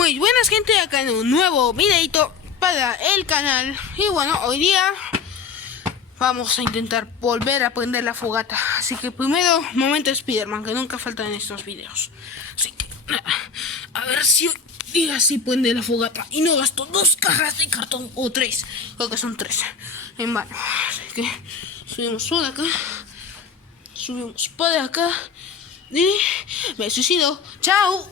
Muy buenas gente, acá en un nuevo videito para el canal. Y bueno, hoy día vamos a intentar volver a prender la fogata. Así que primero, momento Spiderman, que nunca falta en estos videos. Así que, a ver si hoy día sí prende la fogata y no gasto 2 cajas de cartón o 3. Creo que son 3 en vano. Así que subimos por acá, subimos por acá y me suicido. ¡Chao!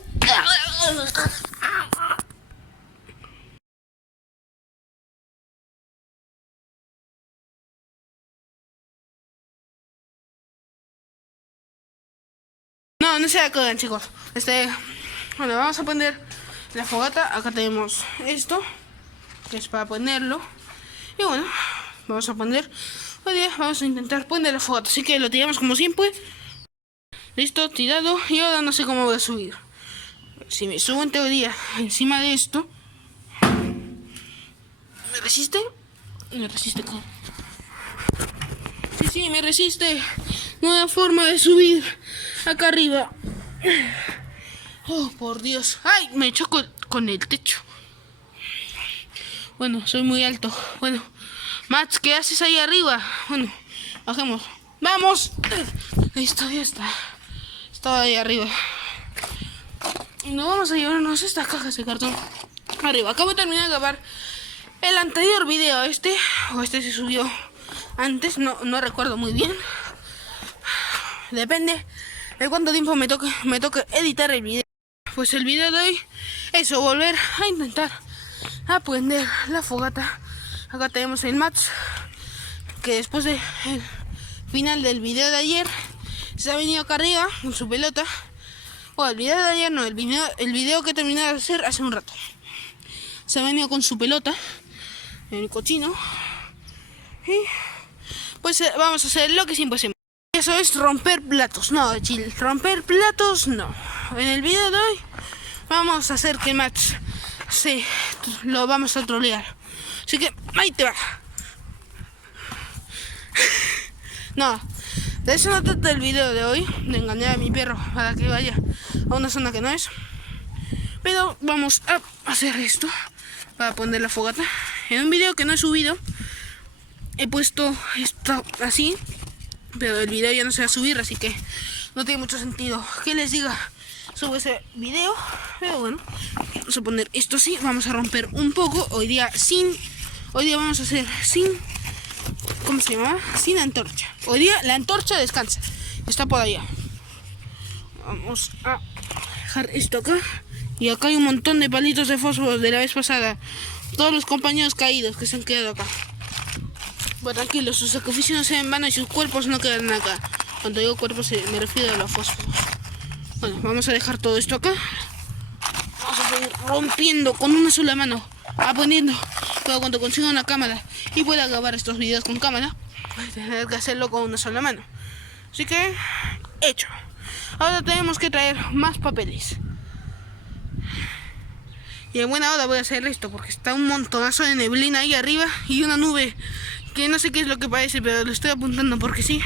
No se acuerdan, chicos. Bueno, vamos a poner la fogata. Acá tenemos esto, que es para ponerlo. Y bueno, vamos a poner. Hoy día vamos a intentar poner la fogata. Así que lo tiramos como siempre. Listo, tirado. Y ahora no sé cómo voy a subir. Si me subo en teoría encima de esto, ¿me resiste? Me resiste, ¿cómo? Sí, me resiste. Nueva forma de subir acá arriba. Oh, por Dios. ¡Ay! Me choco con el techo. Bueno, soy muy alto. Bueno, Mats, ¿qué haces ahí arriba? Bueno, bajemos. ¡Vamos! Listo, ya está. Estaba ahí arriba. Y nos vamos a llevarnos estas cajas de cartón arriba. Acabo de terminar de grabar el anterior video. Este se subió antes. No recuerdo muy bien. Depende de cuánto tiempo me toque editar el video. Pues el video de hoy, eso, volver a intentar aprender la fogata. Acá tenemos el Mats, que después del final del video de ayer se ha venido acá arriba con su pelota. Bueno, el video de ayer no, el video que he terminado de hacer hace un rato. Se ha venido con su pelota, el cochino. Y pues vamos a hacer lo que siempre hacemos. Eso es romper platos. No, chill, romper platos no. En el video de hoy vamos a hacer que Mats lo vamos a trolear. Así que ahí te va. No, de eso no trata el video de hoy, de engañar a mi perro para que vaya a una zona que no es. Pero vamos a hacer esto para poner la fogata. En un video que no he subido he puesto esto así, pero el video ya no se va a subir, así que no tiene mucho sentido que les diga sobre ese video. Pero bueno, vamos a poner esto así. Vamos a romper un poco. Hoy día vamos a hacer sin, ¿cómo se llama? Sin antorcha. Hoy día la antorcha descansa, está por allá. Vamos a dejar esto acá. Y acá hay un montón de palitos de fósforo de la vez pasada. Todos los compañeros caídos que se han quedado acá. Bueno, tranquilos, sus sacrificios no se ven en vano y sus cuerpos no quedan acá. Cuando digo cuerpos me refiero a los fósforos. Bueno, vamos a dejar todo esto acá. Vamos a seguir rompiendo con una sola mano. Poniendo. Pero cuando consiga una cámara y pueda grabar estos videos con cámara, voy a tener que hacerlo con una sola mano. Así que, hecho. Ahora tenemos que traer más papeles. Y en buena hora voy a hacer esto porque está un montonazo de neblina ahí arriba y una nube que no sé qué es lo que parece, pero lo estoy apuntando porque sí.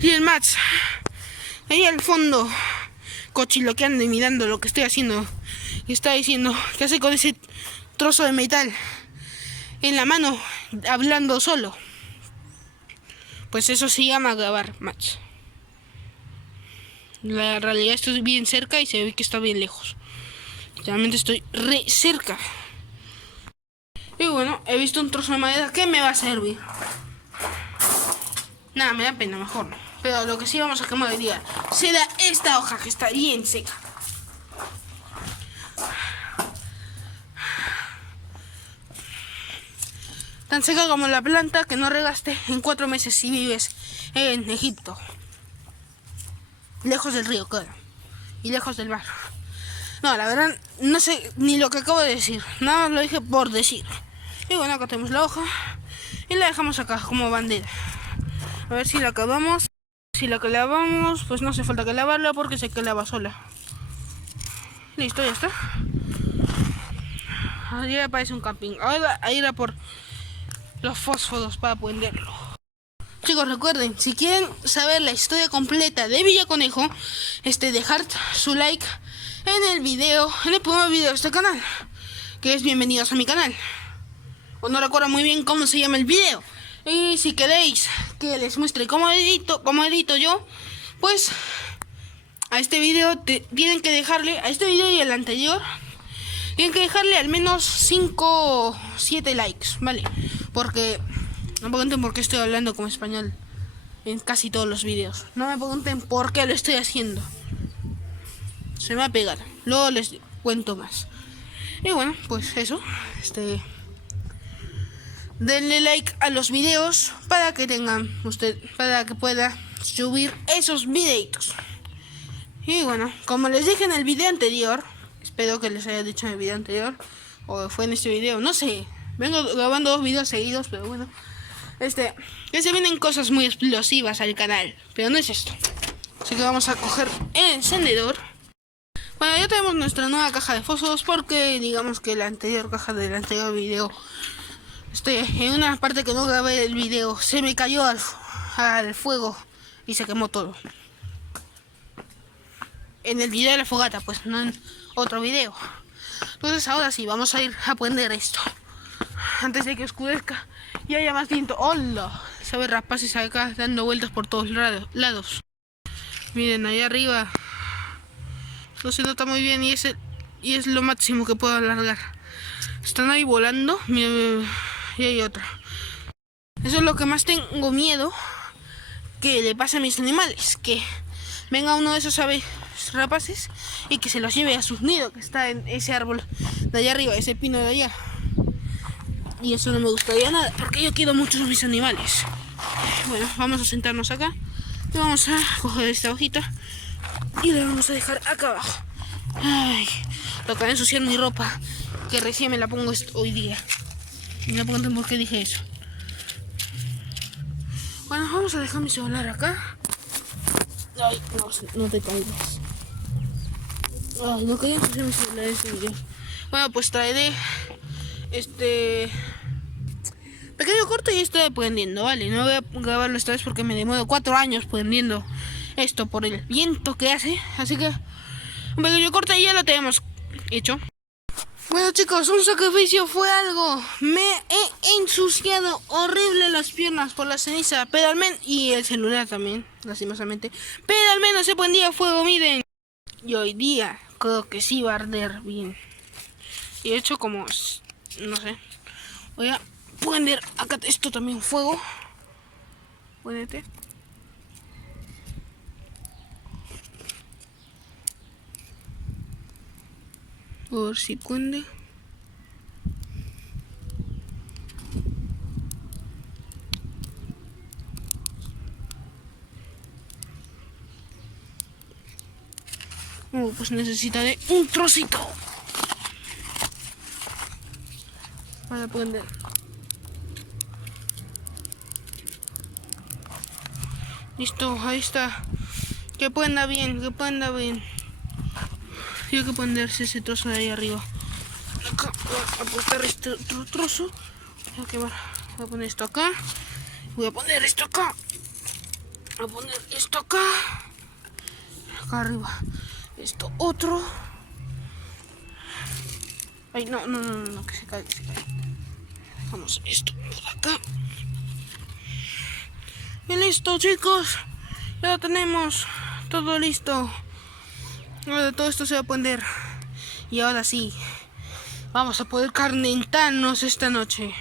Y el Mats ahí al fondo cochiloqueando y mirando lo que estoy haciendo y está diciendo qué hace con ese trozo de metal en la mano hablando solo. Pues eso se llama grabar, Mats. La realidad estoy bien cerca y se ve que está bien lejos. Realmente estoy re cerca. Y bueno, he visto un trozo de madera que me va a servir. Nada, me da pena, mejor no. Pero lo que sí vamos a quemar hoy día será esta hoja que está bien seca. Tan seca como la planta que no regaste en 4 meses si vives en Egipto. Lejos del río, claro. Y lejos del mar. No, la verdad, no sé ni lo que acabo de decir. Nada más lo dije por decir. Y bueno, acá tenemos la hoja. Y la dejamos acá como bandera. A ver si la acabamos. Si la clavamos, pues no hace falta que lavarla porque se clava sola. Listo, ya está. Ahí aparece un camping. Ahora a ir a por los fósforos para prenderlo. Chicos, recuerden, si quieren saber la historia completa de Villaconejo, dejar su like en el primer video de este canal, que es bienvenidos a mi canal. O no recuerdo muy bien cómo se llama el video. Y si queréis que les muestre cómo edito yo, pues a este video tienen que dejarle, a este video y el anterior, tienen que dejarle al menos 5 o 7 likes, ¿vale? Porque no me pregunten por qué estoy hablando como español en casi todos los vídeos. No me pregunten por qué lo estoy haciendo. Se me va a pegar. Luego les cuento más. Y bueno, pues eso. Denle like a los videos para que para que pueda subir esos videitos. Y bueno, como les dije en el video anterior, espero que les haya dicho en el video anterior, o fue en este video, no sé. Vengo grabando 2 videos seguidos, pero bueno. Que se vienen cosas muy explosivas al canal, pero no es esto. Así que vamos a coger el encendedor. Bueno, ya tenemos nuestra nueva caja de fósforos, porque digamos que la anterior caja del anterior video, en una parte que no grabé el video, se me cayó al fuego y se quemó todo. En el video de la fogata, pues no en otro video. Entonces ahora sí, vamos a ir a prender esto antes de que oscurezca y haya más viento. ¡Hola! Se ve rapaces acá dando vueltas por todos lados. Miren, ahí arriba no se nota muy bien y es lo máximo que puedo alargar. Están ahí volando. Miren, y hay otra. Eso es lo que más tengo miedo que le pase a mis animales, que venga uno de esos aves rapaces y que se los lleve a su nido, que está en ese árbol de allá arriba, ese pino de allá. Y eso no me gustaría nada, porque yo quiero mucho a mis animales. Bueno, vamos a sentarnos acá y vamos a coger esta hojita y la vamos a dejar acá abajo. Ay, toca ensuciar mi ropa, que recién me la pongo hoy día. Y no me pregunten por qué dije eso. Bueno, vamos a dejar mi celular acá. Ay, no te caigas. Ay, no quería ensuciar mi celular en este video. Bueno, pues traeré pequeño corte y estoy prendiendo, ¿vale? No voy a grabarlo esta vez porque me demoro 4 años prendiendo esto por el viento que hace. Así que un pequeño corte y ya lo tenemos hecho. Bueno chicos, un sacrificio fue algo. Me he ensuciado horrible las piernas por la ceniza, pero al menos, y el celular también, lastimosamente. Pero al menos se prendía fuego, miren. Y hoy día creo que sí va a arder bien. Y de hecho como, no sé, voy a prender acá esto también fuego. Pónete. A ver si prende. Pues necesitaré un trocito para prender. Listo, ahí está. Que prenda bien, que prenda bien. Tiene que ponerse ese trozo de ahí arriba. Acá voy a aportar este otro trozo. Voy a quemar. Voy a poner esto acá. Voy a poner esto acá. Voy a poner esto acá. Acá arriba. Esto otro. Ay, no, que se cae, Dejamos esto por acá. Y listo, chicos. Ya lo tenemos. Todo listo. Ahora todo esto se va a poner. Y ahora sí, vamos a poder calentarnos esta noche.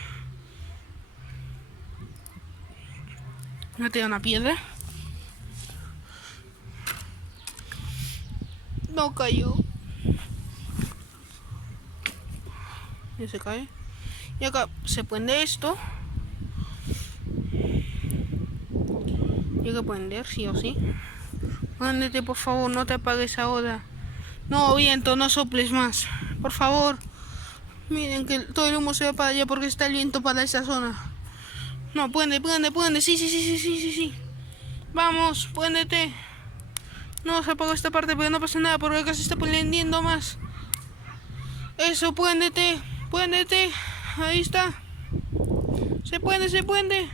Me tengo una piedra. No cayó. Ya se cae. Y acá se prende esto. Y hay que prender, sí o sí. Ándate, por favor, no te apagues ahora. No, viento, no soples más. Por favor. Miren que todo el humo se va para allá porque está el viento para esa zona. No, prende. Sí. Vamos, préndete. No, se apagó esta parte, pero no pasa nada porque acá se está prendiendo más. Eso, préndete. Ahí está. Se prende.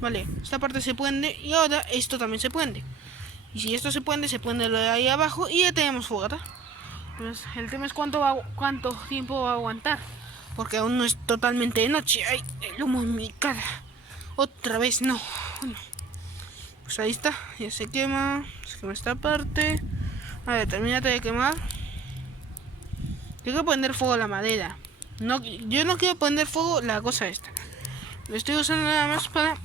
Vale, esta parte se prende y ahora esto también se prende. Y si esto se prende lo de ahí abajo y ya tenemos fogata. Pues el tema es cuánto tiempo va a aguantar. Porque aún no es totalmente de noche. Ay, el humo en mi cara. Otra vez no. Bueno, pues ahí está. Ya se quema esta parte. A ver, termínate de quemar. Tengo que poner fuego a la madera. No, yo no quiero poner fuego la cosa esta. Lo estoy usando nada más para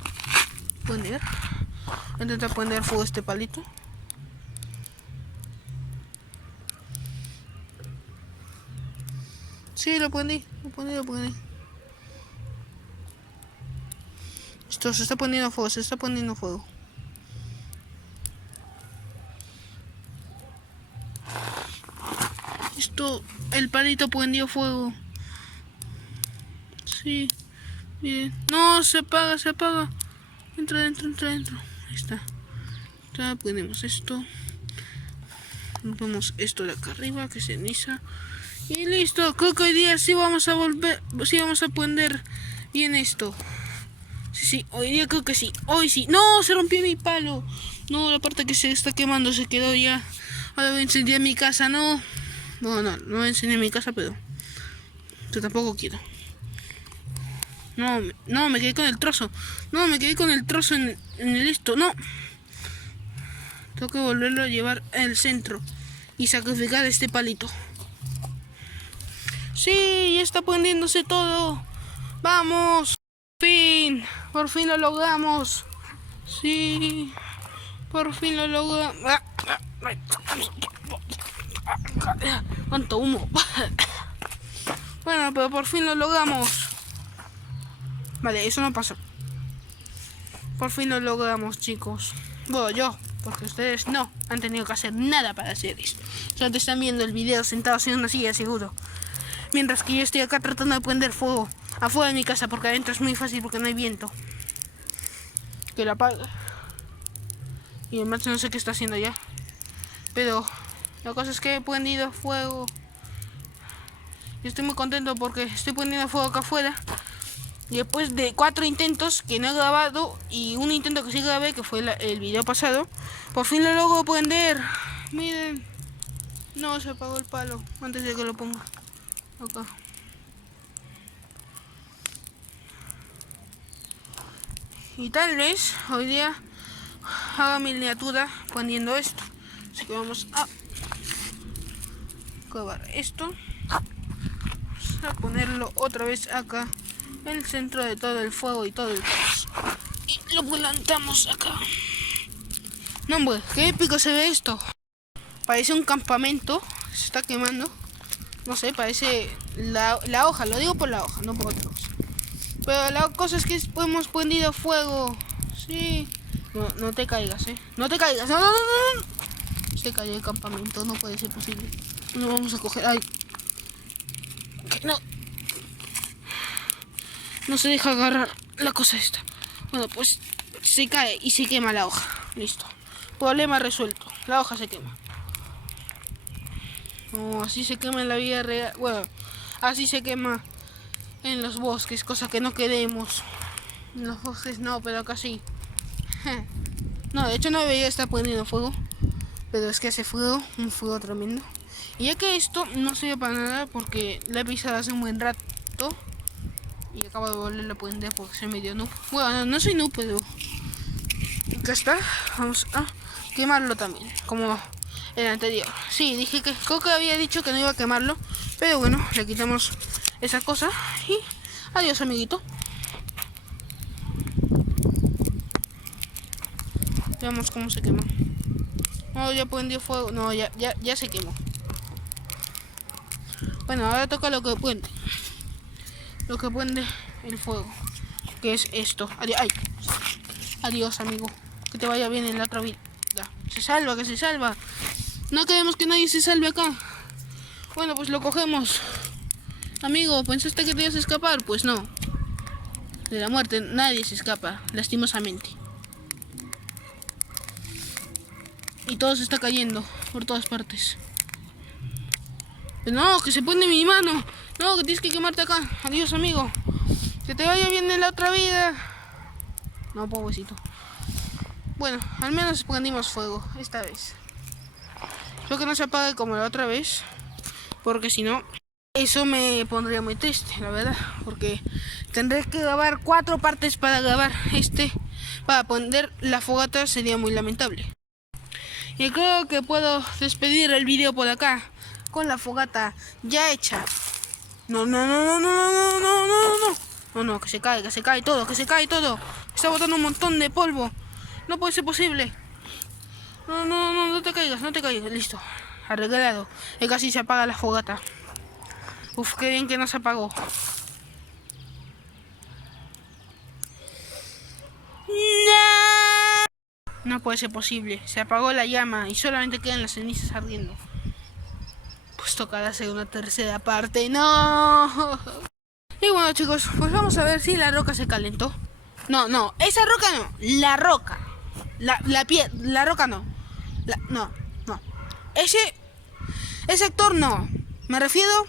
poner. Voy a intentar poner fuego a este palito. Sí, lo poní. Esto se está poniendo fuego, Esto, el palito prendió fuego. Sí, bien. No, se apaga. Entra dentro. Ahí está. Ya ponemos esto. Ponemos esto de acá arriba, que se ceniza. Y listo, creo que hoy día sí vamos a poner bien esto. Sí, hoy día creo que sí. Hoy sí. No, se rompió mi palo. No, la parte que se está quemando se quedó ya. Ahora voy a encender mi casa, no. No voy a encender mi casa, pero yo tampoco quiero. No, me quedé con el trozo. No, me quedé con el trozo en el esto. No. Tengo que volverlo a llevar al centro y sacrificar este palito. Sí, ya está prendiéndose todo. Vamos. Por fin lo logramos. Sí, por fin lo logramos. Cuánto humo. Bueno, pero por fin lo logramos. Vale, eso no pasó. Por fin lo logramos, chicos. Bueno, yo, porque ustedes no han tenido que hacer nada para hacer esto. Solo te están viendo el video sentados en una silla, seguro. Mientras que yo estoy acá tratando de prender fuego afuera de mi casa, porque adentro es muy fácil porque no hay viento. Que la apague. Y el macho no sé qué está haciendo ya. Pero la cosa es que he prendido fuego. Y estoy muy contento porque estoy prendiendo fuego acá afuera. Y después de 4 intentos que no he grabado y un intento que sí grabé, que fue el video pasado, por fin lo logro prender. Miren. No, se apagó el palo antes de que lo ponga. Acá. Y tal vez hoy día haga miniatura poniendo esto. Así que vamos a grabar esto. Vamos a ponerlo otra vez acá en el centro de todo el fuego y todo el caos. Y lo plantamos acá. No, hombre, qué épico se ve esto. Parece un campamento. Se está quemando. No sé, parece la hoja. Lo digo por la hoja, no por otra cosa. Pero la cosa es que hemos prendido fuego. Sí. No te caigas, No te caigas. No. Se cayó el campamento. No puede ser posible. No vamos a coger. Ay. No. No se deja agarrar la cosa esta. Bueno, pues se cae y se quema la hoja. Listo. Problema resuelto. La hoja se quema. No, así se quema en la vida real. Bueno, así se quema en los bosques, cosa que no queremos. En los bosques no, pero acá sí. No, de hecho no debería estar poniendo fuego. Pero es que hace fuego, un fuego tremendo. Y ya que esto no sirve para nada porque la he pisado hace un buen rato. Y acabo de volverlo a prender porque soy medio noob. Bueno, no soy noob, pero acá está. Vamos a quemarlo también, como el anterior. Sí, dije que creo que había dicho que no iba a quemarlo. Pero bueno, le quitamos esa cosa. Y adiós, amiguito. Veamos cómo se quema. No, ya prendió fuego. No, ya se quemó. Bueno, ahora toca lo que prende. Lo que prende el fuego. Que es esto. Adiós, amigo. Que te vaya bien en la otra vida. Se salva, que se salva. No queremos que nadie se salve acá. Bueno, pues lo cogemos. Amigo, ¿pensaste que te ibas a escapar? Pues no. De la muerte nadie se escapa, lastimosamente. Y todo se está cayendo por todas partes. Pero no, que se pone mi mano. No, que tienes que quemarte acá. Adiós, amigo. Que te vaya bien en la otra vida. No, pobrecito. Bueno, al menos prendimos fuego esta vez. Espero que no se apague como la otra vez, porque si no, eso me pondría muy triste, la verdad. Porque tendré que grabar 4 partes para grabar para poner la fogata, sería muy lamentable. Y creo que puedo despedir el video por acá, con la fogata ya hecha. No, que se cae todo, Está botando un montón de polvo. No puede ser posible. No te caigas, listo. Arreglado. Y casi se apaga la fogata. Uf, qué bien que no se apagó. No puede ser posible. Se apagó la llama y solamente quedan las cenizas ardiendo. Pues tocará hacer una tercera parte. ¡No! Y bueno, chicos, pues vamos a ver si la roca se calentó. No, esa roca no. La roca. La roca no. No. Ese actor no. Me refiero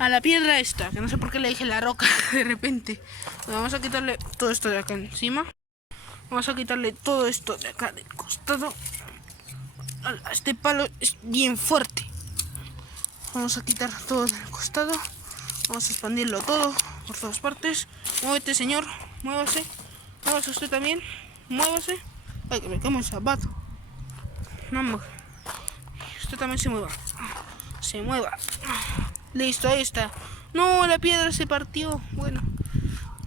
a la piedra esta. Que no sé por qué le dije la roca de repente. Bueno, vamos a quitarle todo esto de acá encima. Vamos a quitarle todo esto de acá del costado. Este palo es bien fuerte. Vamos a quitar todo del costado. Vamos a expandirlo todo por todas partes. Muévete, señor. Muévase. Muévase usted también. Muévase. Ay, que me quemo el zapato. No, usted también se mueva. Se mueva. Listo, ahí está. No, la piedra se partió. Bueno,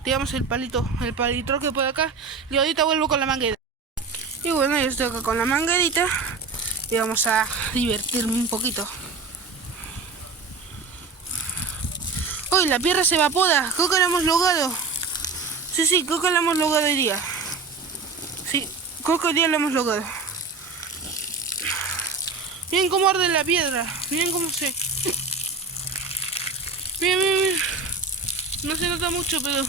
tiramos el palitroque por acá. Y ahorita vuelvo con la manguera. Y bueno, yo estoy acá con la manguerita. Y vamos a divertirme un poquito. Uy, la piedra se evapora. Creo que lo hemos logrado. Sí, creo que lo hemos logrado hoy día. Sí, creo que hoy día lo hemos logrado. Miren cómo arde la piedra. Miren cómo se... Miren. No se nota mucho, pero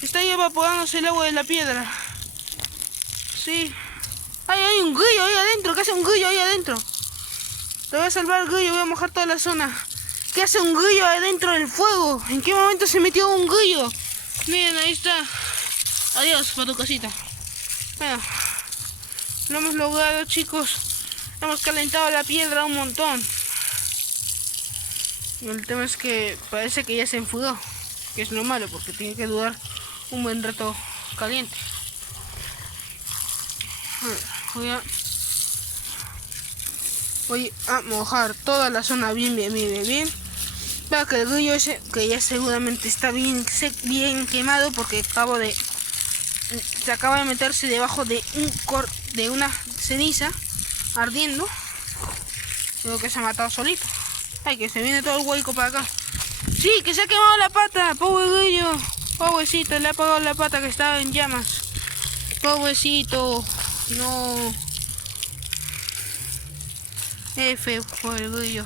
está ahí evaporándose el agua de la piedra. Sí. Ay, hay un grillo ahí adentro. ¿Qué hace un grillo ahí adentro? Te voy a salvar el grillo. Voy a mojar toda la zona. ¿Qué hace un grillo adentro del fuego? ¿En qué momento se metió un grillo? Miren, ahí está. Adiós para tu casita. Bueno, lo hemos logrado, chicos. Hemos calentado la piedra un montón. El tema es que parece que ya se enfrió, que es lo malo porque tiene que durar un buen rato caliente. Voy a mojar toda la zona bien. Para que el grillo ese, que ya seguramente está bien quemado porque se acaba de meterse debajo de una ceniza ardiendo. Creo que se ha matado solito. Ay, que se viene todo el hueco para acá. Sí, que se ha quemado la pata. Pobre grillo. Pobrecito, le ha apagado la pata que estaba en llamas. Pobrecito. No. F por el grillo.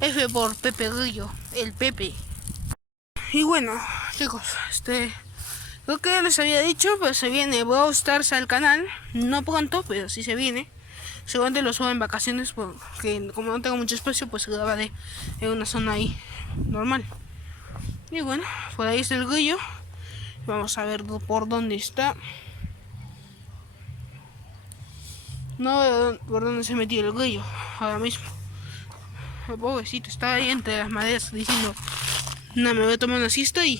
F por Pepe Grillo. El Pepe. Y bueno, chicos, creo que ya les había dicho, pero se viene Brawl Stars al canal. No pronto, pero sí se viene. Seguramente lo subo en vacaciones porque como no tengo mucho espacio, pues grabaré en una zona ahí normal. Y bueno, por ahí está el grillo. Vamos a ver por dónde está. No veo por dónde se metió el grillo ahora mismo. El pobrecito está ahí entre las maderas diciendo: no, me voy a tomar una siesta, y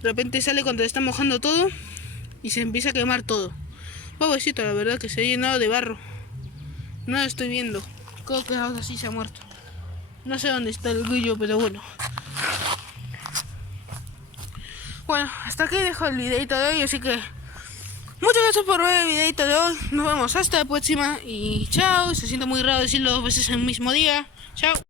de repente sale cuando está mojando todo y se empieza a quemar todo. Pobrecito, la verdad que se ha llenado de barro. No lo estoy viendo. Creo que ahora sí se ha muerto. No sé dónde está el grillo, pero bueno. Bueno, hasta aquí dejo el videito de hoy, así que muchas gracias por ver el videito de hoy. Nos vemos hasta la próxima y chao. Se siente muy raro decirlo 2 veces en el mismo día. Chao.